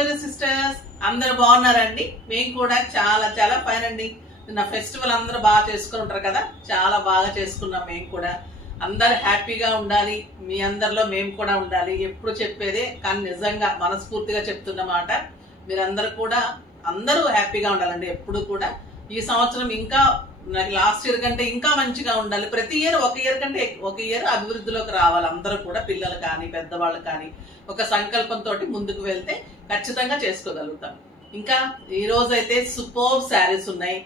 Jewellery sisters అందరు బాగున్నారండి. మేము కూడా చాలా చాలా ఫైన్ అండి. నా ఫెస్టివల్ అందరూ బాగా చేసుకుని ఉంటారు కదా, చాలా బాగా చేసుకున్నాం. మేము కూడా అందరు హ్యాపీగా ఉండాలి, మీ అందరిలో మేము కూడా ఉండాలి. ఎప్పుడు చెప్పేదే కానీ నిజంగా మనస్ఫూర్తిగా చెప్తున్నమాట. మీరందరూ కూడా అందరూ హ్యాపీగా ఉండాలండి ఎప్పుడు కూడా. ఈ సంవత్సరం ఇంకా లాస్ట్ ఇయర్ కంటే ఇంకా మంచిగా ఉండాలి. ప్రతి ఇయర్ ఒక ఇయర్ కంటే ఒక ఇయర్ అభివృద్ధిలోకి రావాలి. అందరూ కూడా పిల్లలు కానీ పెద్దవాళ్ళు కానీ ఒక సంకల్పంతో ముందుకు వెళ్తే ఖచ్చితంగా చేసుకోగలుగుతాం. ఇంకా ఈ రోజు అయితే సూపర్ శారీస్ ఉన్నాయి.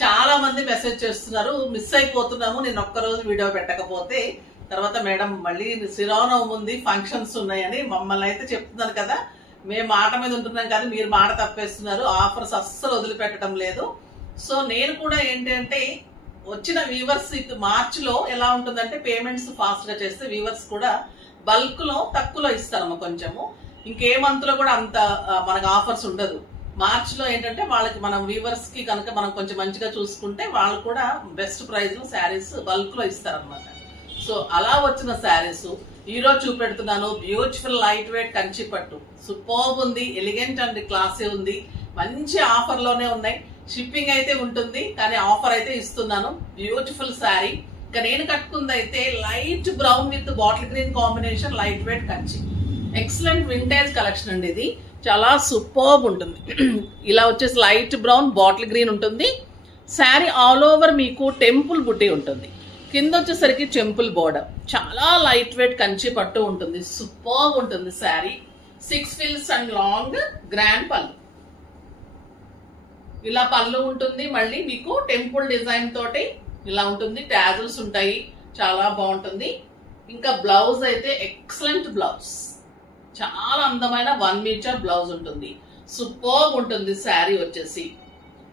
చాలా మంది మెసేజ్ చేస్తున్నారు, మిస్ అయిపోతున్నాము నేను ఒక్కరోజు వీడియో పెట్టకపోతే. తర్వాత మేడం మళ్ళీ శ్రీరామనవమి ఉంది, ఫంక్షన్స్ ఉన్నాయని మమ్మల్ని అయితే చెప్తున్నారు కదా. మేము మాట మీద ఉంటున్నాం కానీ మీరు మాట తప్పేస్తున్నారు. ఆఫర్స్ అస్సలు వదిలిపెట్టడం లేదు. సో నేను కూడా ఏంటంటే వచ్చిన వ్యూవర్స్ మార్చిలో ఎలా ఉంటుందంటే పేమెంట్స్ ఫాస్ట్ గా చేస్తే వ్యూవర్స్ కూడా బల్క్ లో తక్కువలో ఇస్తారమ్మ కొంచెము. ఇంకే మంత్ లో కూడా అంత మనకు ఆఫర్స్ ఉండదు. మార్చ్ లో ఏంటంటే వాళ్ళకి మనం వ్యూవర్స్ కి కనుక మనం కొంచెం మంచిగా చూసుకుంటే వాళ్ళు కూడా బెస్ట్ ప్రైస్ లో శారీస్ బల్క్ లో ఇస్తారనమాట. సో అలా వచ్చిన శారీస్ ఈ రోజు చూపెడుతున్నాను. బ్యూటిఫుల్ లైట్ వెయిట్ కంచి పట్టు సూపర్బ్ ఉంది, ఎలిగెంట్ అండ్ క్లాసీ ఉంది. మంచి ఆఫర్ లోనే ఉన్నాయి. షిప్పింగ్ అయితే ఉంటుంది కానీ ఆఫర్ అయితే ఇస్తున్నాను. బ్యూటిఫుల్ శారీ. ఇంకా నేను కట్టుకుంది అయితే light brown with bottle green combination, light weight Kanchi. Excellent vintage collection అండి. ఇది చాలా సూపర్బ్ ఉంటుంది. ఇలా వచ్చేసి లైట్ బ్రౌన్ బాటిల్ గ్రీన్ ఉంటుంది. శారీ ఆల్ ఓవర్ మీకు టెంపుల్ బుట్టి ఉంటుంది. కింద వచ్చేసరికి టెంపుల్ బోర్డర్. చాలా లైట్ వెయిట్ కంచి పట్టు ఉంటుంది. సూపర్బ్ ఉంటుంది sari. 6 fills and long grand పళ్ళు. ఇలా పళ్ళు ఉంటుంది. మళ్ళీ మీకు టెంపుల్ డిజైన్ తోటి ఇలా ఉంటుంది. ట్యాజల్స్ ఉంటాయి. చాలా బాగుంటుంది. ఇంకా బ్లౌజ్ అయితే ఎక్సలెంట్ బ్లౌజ్, చాలా అందమైన 1 మీటర్ బ్లౌజ్ ఉంటుంది. సూపర్బ్ ఉంటుంది శారీ వచ్చేసి.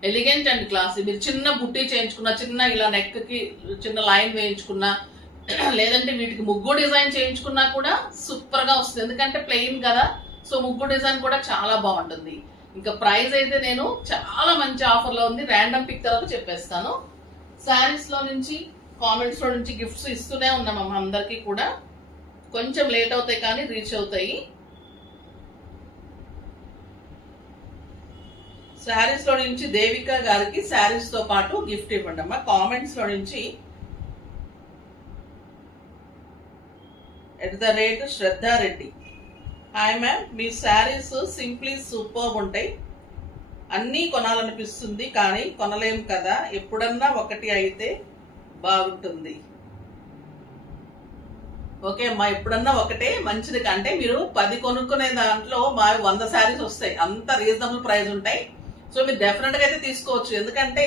Elegant and classy. మీరు చిన్న బుట్టి చేయించుకున్నా, చిన్న ఇలా నెక్ కి చిన్న లైన్ వేయించుకున్నా, లేదంటే వీటికి ముగ్గు డిజైన్ చేయించుకున్నా కూడా సూపర్ గా వస్తుంది. ఎందుకంటే ప్లెయిన్ కదా, సో ముగ్గు డిజైన్ కూడా చాలా బాగుంటుంది. ఇంకా ప్రైస్ అయితే నేను చాలా మంచి ఆఫర్ లో ఉంది. ర్యాండమ్ పిక్ తర్వాత చెప్పేస్తాను. శారీస్ లో నుంచి కామెంట్స్ లో నుంచి గిఫ్ట్స్ ఇస్తూనే ఉన్నాం అందరికి కూడా. కొంచెం లేట్ అవుతాయి కానీ రీచ్ అవుతాయి. శారీస్ లో నుంచి దేవిక గారికి శారీస్ తో పాటు గిఫ్ట్ ఇవ్వండి అమ్మా. కామెంట్స్ లో నుంచి @శ్రద్ధారెడ్డి, హాయ్ మ్యామ్, మీ శారీస్ సింప్లీ సూపర్ ఉంటాయి. అన్నీ కొనాలనిపిస్తుంది కానీ కొనలేం కదా, ఎప్పుడన్నా ఒకటి అయితే బాగుంటుంది. ఓకే అమ్మా, ఎప్పుడన్నా ఒకటే మంచిది. కంటే మీరు 10 కొనుక్కునే దాంట్లో మా 100 శారీస్ వస్తాయి. అంత రీజనబుల్ ప్రైస్ ఉంటాయి. సో మీరు డెఫినెట్ గా అయితే తీసుకోవచ్చు. ఎందుకంటే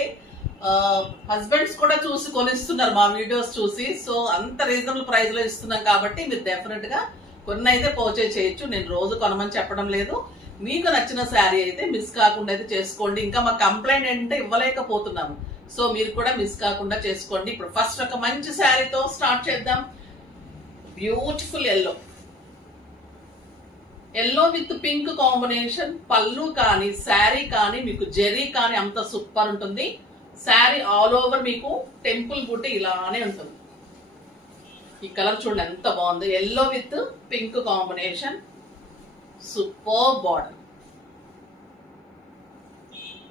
హస్బెండ్స్ కూడా చూసి కొనిస్తున్నారు మా వీడియోస్ చూసి. సో అంత రీజనబుల్ ప్రైస్ లో ఇస్తున్నాం కాబట్టి మీరు డెఫినెట్ గా కొన్ని అయితే పర్చేజ్ చేయొచ్చు. నేను రోజు కొనమని చెప్పడం లేదు. మీకు నచ్చిన శారీ అయితే మిస్ కాకుండా అయితే చేసుకోండి. ఇంకా మా కంప్లైంట్ ఏంటంటే ఇవ్వలేకపోతున్నాము. సో మీరు కూడా మిస్ కాకుండా చేసుకోండి. ఇప్పుడు ఫస్ట్ ఒక మంచి శారీతో స్టార్ట్ చేద్దాం. Beautiful yellow, yellow with pink combination. పళ్ళు కానీ శారీ కానీ మీకు జెరీ కానీ అంత సూపర్ ఉంటుంది. శారీ ఆల్ ఓవర్ మీకు టెంపుల్ బుట్టి ఇలానే ఉంటుంది. ఈ కలర్ చూడండి ఎంత బాగుంది. Yellow with pink combination, super border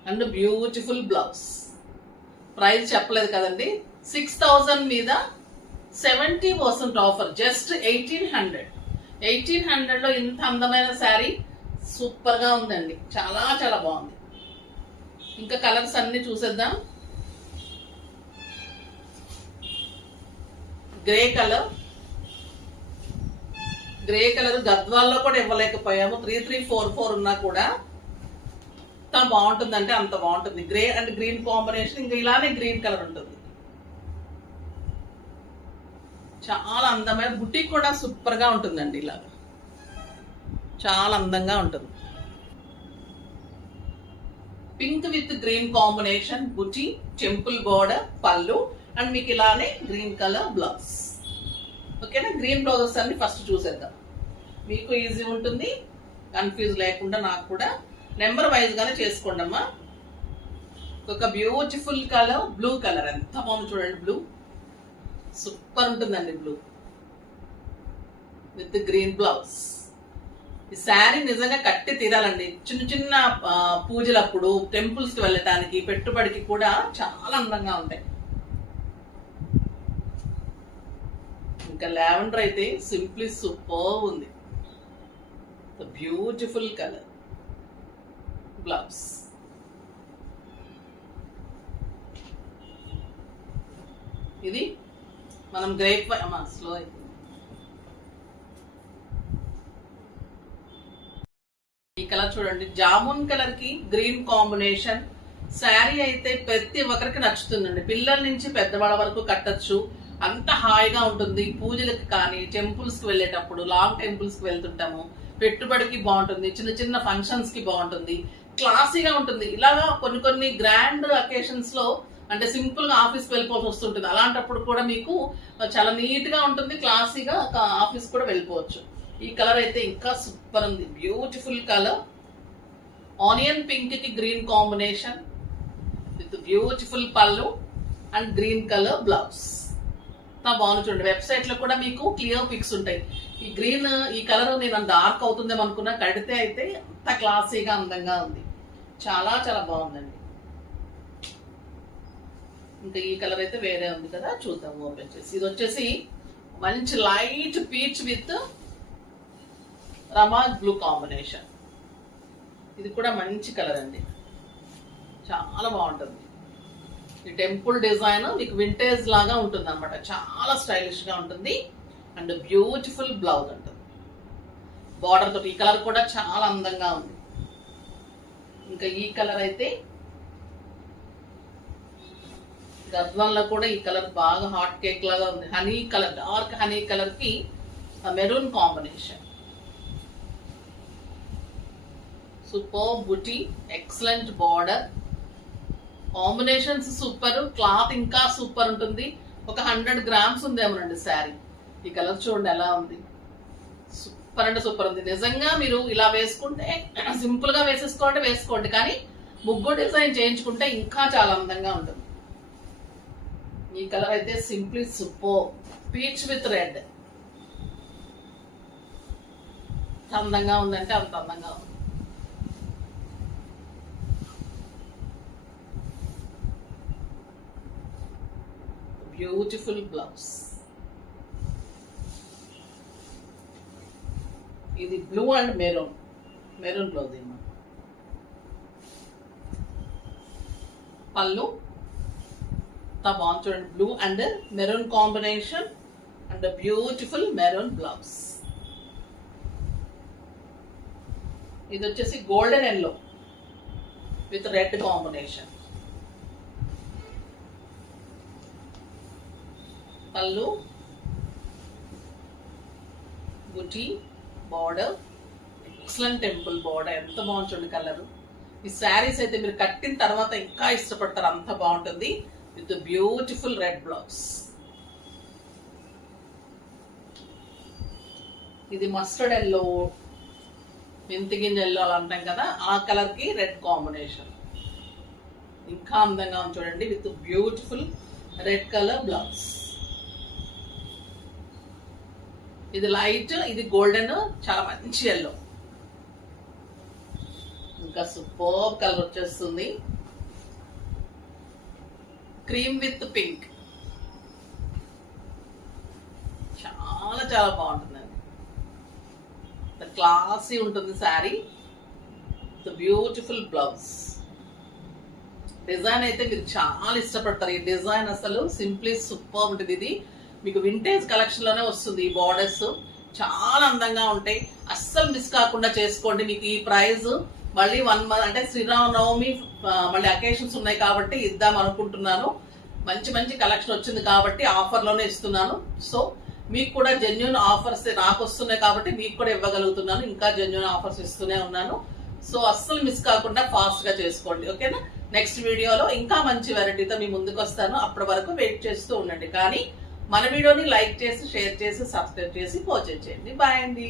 and beautiful blouse. Price చెప్పలేదు కదండి. 6000 మీద 70% ఆఫర్, జస్ట్ 1800. 1800 లో ఇంత అందమైన శారీ సూపర్ గా ఉందండి. చాలా చాలా బాగుంది. ఇంకా కలర్స్ అన్ని చూసేద్దాం. గ్రే కలర్, గ్రే కలర్ గద్వాల్లో కూడా ఇవ్వలేకపోయాము. 3344 ఉన్నా కూడా అంత బాగుంటుంది అంటే అంత బాగుంటుంది. Grey and green combination. ఇంకా ఇలానే గ్రీన్ కలర్ ఉంటుంది. చాలా అందమైన బుట్టి కూడా సూపర్ గా ఉంటుందండి. ఇలా చాలా అందంగా ఉంటుంది. పింక్ విత్ గ్రీన్ కాంబినేషన్ బుట్టి, టెంపుల్ బోర్డర్, పళ్ళు అండ్ మీకు ఇలానే గ్రీన్ కలర్ బ్లౌజ్. ఓకేనా. గ్రీన్ బ్లౌజెస్ అన్ని ఫస్ట్ చూసేద్దాం. మీకు ఈజీ ఉంటుంది, కన్ఫ్యూజ్ లేకుండా. నాకు కూడా నెంబర్ వైజ్ గానే చేసుకోండి అమ్మా. ఒక బ్యూటిఫుల్ కలర్ బ్లూ కలర్, ఎంత బాగుంది చూడండి. బ్లూ సూపర్ ఉంటుందండి. Blue with green blouse. ఈ శారీ నిజంగా కట్టి తీరాలండి. చిన్న చిన్న పూజలప్పుడు, టెంపుల్స్ కి వెళ్ళటానికి, పెట్టుబడికి కూడా చాలా అందంగా ఉంటాయి. ఇంకా లావెండర్ అయితే సింప్లీ సూపర్ ఉంది. Beautiful colour blouse. ఇది మనం గ్రేప్ స్లో అయిపోయింది. ఈ కలర్ చూడండి, జామున్ కలర్ కి గ్రీన్ కాంబినేషన్. శారీ అయితే ప్రతి ఒక్కరికి నచ్చుతుందండి. పిల్లల నుంచి పెద్దవాళ్ళ వరకు కట్టచ్చు. అంత హాయిగా ఉంటుంది. పూజలకు కానీ, టెంపుల్స్ కి వెళ్ళేటప్పుడు, లాంగ్ టెంపుల్స్ కి వెళ్తుంటాము, పెట్టుబడికి బాగుంటుంది, చిన్న చిన్న ఫంక్షన్స్ కి బాగుంటుంది, క్లాసీగా ఉంటుంది. ఇలాగా కొన్ని కొన్ని గ్రాండ్ అకేషన్స్ లో అంటే సింపుల్ గా ఆఫీస్కి వెళ్ళిపోవాల్సి వస్తుంటుంది. అలాంటప్పుడు కూడా మీకు చాలా నీట్ గా ఉంటుంది, క్లాసీగా ఆఫీస్ కూడా వెళ్ళిపోవచ్చు. ఈ కలర్ అయితే ఇంకా సూపర్ ఉంది. బ్యూటిఫుల్ కలర్, ఆనియన్ పింక్ కి గ్రీన్ కాంబినేషన్ విత్ బ్యూటిఫుల్ పళ్ళు అండ్ గ్రీన్ కలర్ బ్లౌజ్. బాగుంది చూడండి. వెబ్సైట్ లో కూడా మీకు క్లియర్ పిక్స్ ఉంటాయి. ఈ గ్రీన్, ఈ కలర్ నేను డార్క్ అవుతుందేమో అనుకున్నా, కడితే అయితే అంత క్లాసీగా అందంగా ఉంది. చాలా చాలా బాగుందండి. ఇంకా ఈ కలర్ అయితే వేరే ఉంది కదా, చూద్దాం ఓపెన్ చేసి. ఇది వచ్చేసి మంచి light peach with Rama blue combination. ఇది కూడా మంచి కలర్ అండి, చాలా బాగుంటుంది. ఈ టెంపుల్ డిజైన్ మీకు వింటేజ్ లాగా ఉంటుంది అనమాట. చాలా స్టైలిష్ గా ఉంటుంది అండ్ బ్యూటిఫుల్ బ్లౌజ్ ఉంటుంది బార్డర్ తోటి. ఈ కలర్ కూడా చాలా అందంగా ఉంది. ఇంకా ఈ కలర్ అయితే గద్వాన్లో కూడా ఈ కలర్ బాగా హాట్ కేక్ లాగా ఉంది. Honey colour, dark honey colour కి మెరూన్ కాంబినేషన్. సూపర్ బుటీ, excellent border combinations super. Cloth ఇంకా సూపర్ ఉంటుంది. ఒక 100 grams ఉందేమోనండి శారీ. ఈ కలర్ చూడండి ఎలా ఉంది, సూపర్ అంటే సూపర్ ఉంది. నిజంగా మీరు ఇలా వేసుకుంటే, సింపుల్ గా వేసేసుకోండి వేసుకోండి, కానీ ముగ్గు డిజైన్ చేయించుకుంటే ఇంకా చాలా అందంగా ఉంటుంది. ఈ కలర్ అయితే simply super. Peach with red. అందంగా ఉందంటే అంత అందంగా ఉంది. Beautiful blouse. ఇది blue and maroon, maroon blouse ఏమో. పళ్ళు బాగుంది చూడండి, blue and maroon combination and beautiful maroon blouse. ఇది వచ్చేసి golden yellow with red combination. పళ్ళు, బుటీ, బార్డర్, ఎక్సలెంట్ టెంపుల్ బార్డర్. ఎంత బాగుంది చూడండి కలర్. ఈ శారీస్ అయితే మీరు కట్టిన తర్వాత ఇంకా ఇష్టపడతారు, అంత బాగుంటుంది. With beautiful red blouse. ఇది మస్టర్డ్ ఎల్లో, మెంతి గింజ ఎల్లో అలా అంటాం కదా, ఆ కలర్ కి రెడ్ కాంబినేషన్. ఇంకా అందంగా ఉంది చూడండి, with beautiful red colour blouse. ఇది లైట్, ఇది గోల్డెన్, చాలా మంచి ఎల్లో. ఇంకా సూపర్ కలర్ వచ్చేస్తుంది, క్రీమ్ విత్ పింక్. చాలా చాలా బాగుంటుందండి. క్లాసీ ఉంటుంది శారీ. Beautiful blouse. డిజైన్ అయితే మీరు చాలా ఇష్టపడతారు. ఈ డిజైన్ అసలు సింప్లీ సూపర్ ఉంటుంది. ఇది మీకు వింటేజ్ కలెక్షన్ లోనే వస్తుంది. ఈ బార్డర్స్ చాలా అందంగా ఉంటాయి. అస్సలు మిస్ కాకుండా చేసుకోండి. మీకు ఈ ప్రైస్ మళ్ళీ 1 month అంటే శ్రీరామనవమి మళ్ళీ అకేషన్స్ ఉన్నాయి కాబట్టి ఇద్దాం అనుకుంటున్నాను. మంచి మంచి కలెక్షన్ వచ్చింది కాబట్టి ఆఫర్ లోనే ఇస్తున్నాను. సో మీకు కూడా జెన్యూన్ ఆఫర్స్ నాకు వస్తున్నాయి కాబట్టి మీకు కూడా ఇవ్వగలుగుతున్నాను. ఇంకా జెన్యూన్ ఆఫర్స్ ఇస్తూనే ఉన్నాను. సో అస్సలు మిస్ కాకుండా ఫాస్ట్ గా చేసుకోండి, ఓకేనా? నెక్స్ట్ వీడియోలో ఇంకా మంచి వెరైటీతో మీ ముందుకు వస్తాను. అప్పటి వరకు వెయిట్ చేస్తూ ఉండండి. కానీ మన వీడియోని లైక్ చేసి, షేర్ చేసి, సబ్స్క్రైబ్ చేసి పర్చేజ్ చేయండి. బాయ్ అండి.